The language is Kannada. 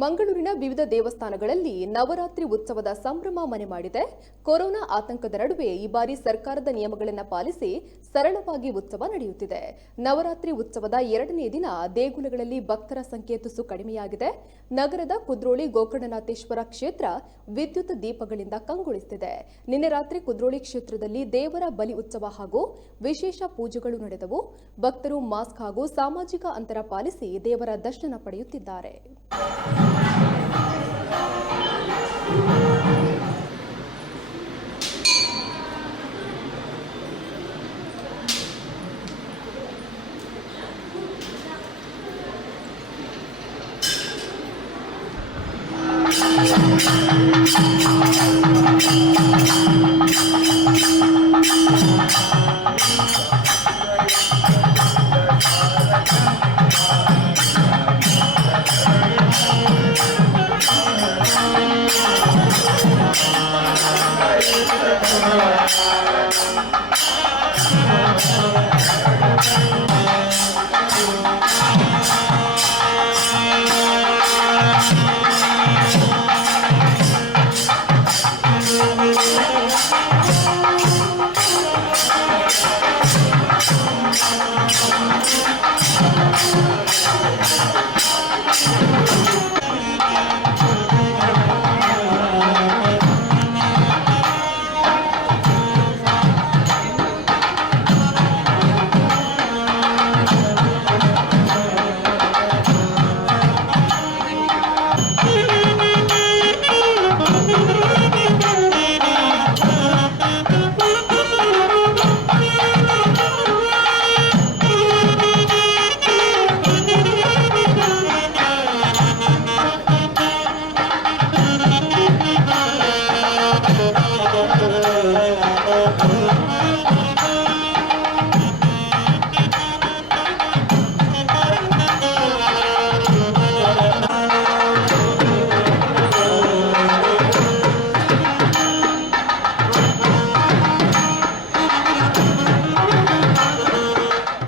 ಮಂಗಳೂರಿನ ವಿವಿಧ ದೇವಸ್ಥಾನಗಳಲ್ಲಿ ನವರಾತ್ರಿ ಉತ್ಸವದ ಸಂಭ್ರಮ ಮನೆ ಮಾಡಿದೆ. ಕೊರೋನಾ ಆತಂಕದ ನಡುವೆ ಈ ಬಾರಿ ಸರ್ಕಾರದ ನಿಯಮಗಳನ್ನು ಪಾಲಿಸಿ ಸರಳವಾಗಿ ಉತ್ಸವ ನಡೆಯುತ್ತಿದೆ. ನವರಾತ್ರಿ ಉತ್ಸವದ 2ನೇ ದಿನ ದೇಗುಲಗಳಲ್ಲಿ ಭಕ್ತರ ಸಂಖ್ಯೆ ತುಸು ಕಡಿಮೆಯಾಗಿದೆ. ನಗರದ ಕುದ್ರೋಳಿ ಗೋಕರ್ಣನಾಥೇಶ್ವರ ಕ್ಷೇತ್ರ ವಿದ್ಯುತ್ ದೀಪಗಳಿಂದ ಕಂಗೊಳಿಸುತ್ತಿದೆ. ನಿನ್ನೆ ರಾತ್ರಿ ಕುದ್ರೋಳಿ ಕ್ಷೇತ್ರದಲ್ಲಿ ದೇವರ ಬಲಿ ಉತ್ಸವ ಹಾಗೂ ವಿಶೇಷ ಪೂಜೆಗಳು ನಡೆದವು. ಭಕ್ತರು ಮಾಸ್ಕ್ ಹಾಗೂ ಸಾಮಾಜಿಕ ಅಂತರ ಪಾಲಿಸಿ ದೇವರ ದರ್ಶನ ಪಡೆಯುತ್ತಿದ್ದಾರೆ.